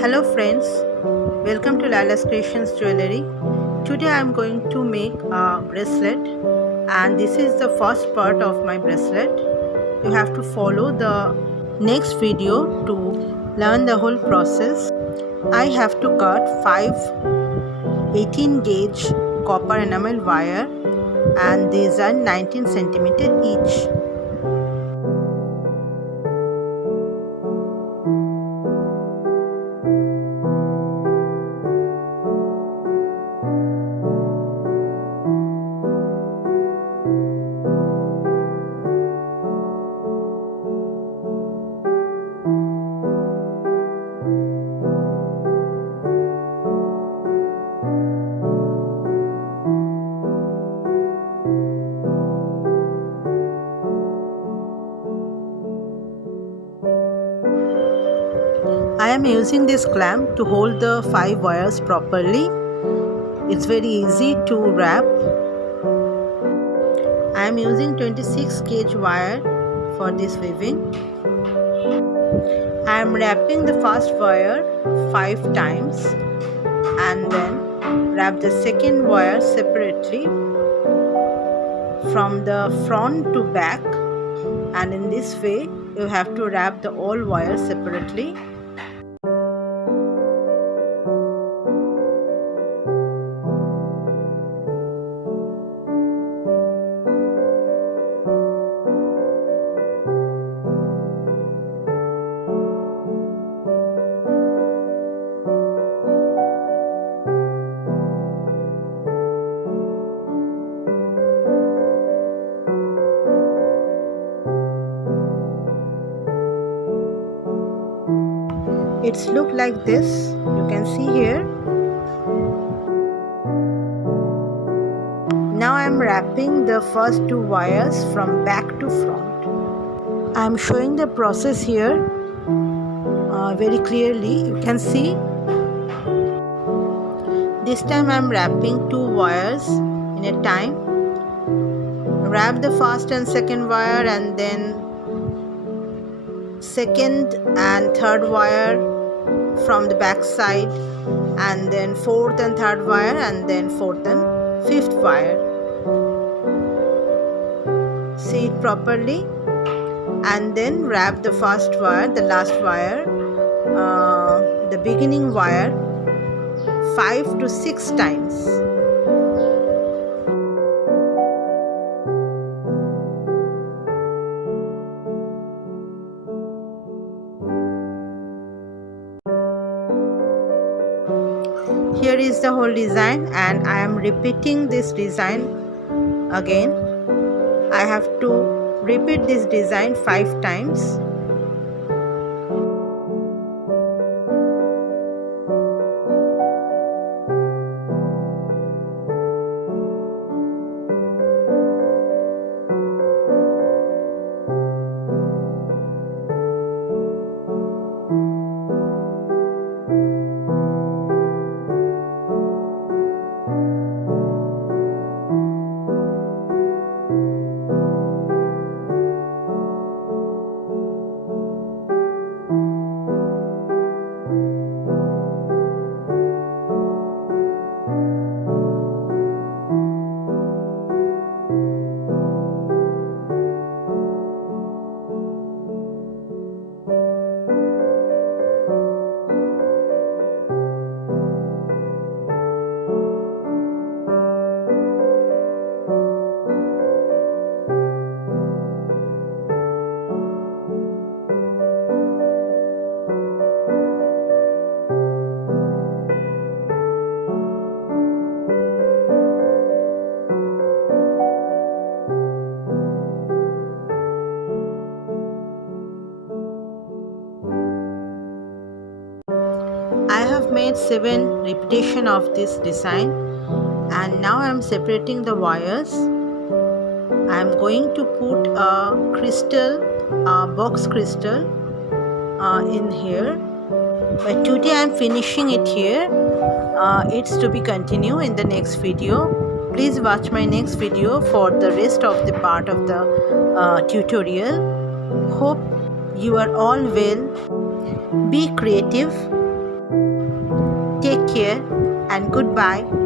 Hello friends, welcome to Lala's Creations Jewelry. Today I am going to make a bracelet and this is the first part of my bracelet. You have to follow the next video to learn the whole process. I have to cut 5 18-gauge copper enamel wire and these are 19 centimeter each. I am using this clamp to hold the 5 wires properly. It's very easy to wrap. I am using 26 gauge wire for this weaving. I am wrapping the first wire 5 times and then wrap the second wire separately from the front to back, and in this way you have to wrap the all wires separately. It's look like this, you can see here. Now I am wrapping the first 2 wires from back to front. I am showing the process here very clearly, you can see. This time I am wrapping 2 wires in a time. Wrap the first and second wire and then second and third wire from the back side, and then fourth and third wire, and then fourth and fifth wire. See it properly, and then wrap the first wire, the last wire, the beginning wire 5 to 6 times. Here is the whole design and I am repeating this design again. I have to repeat this design 5 times. I have made 7 repetition of this design and now I am separating the wires. I am going to put a crystal, box crystal in here, but today I am finishing it here. It's to be continued in the next video. Please watch my next video for the rest of the part of the tutorial. Hope you are all well. Be creative. care and goodbye.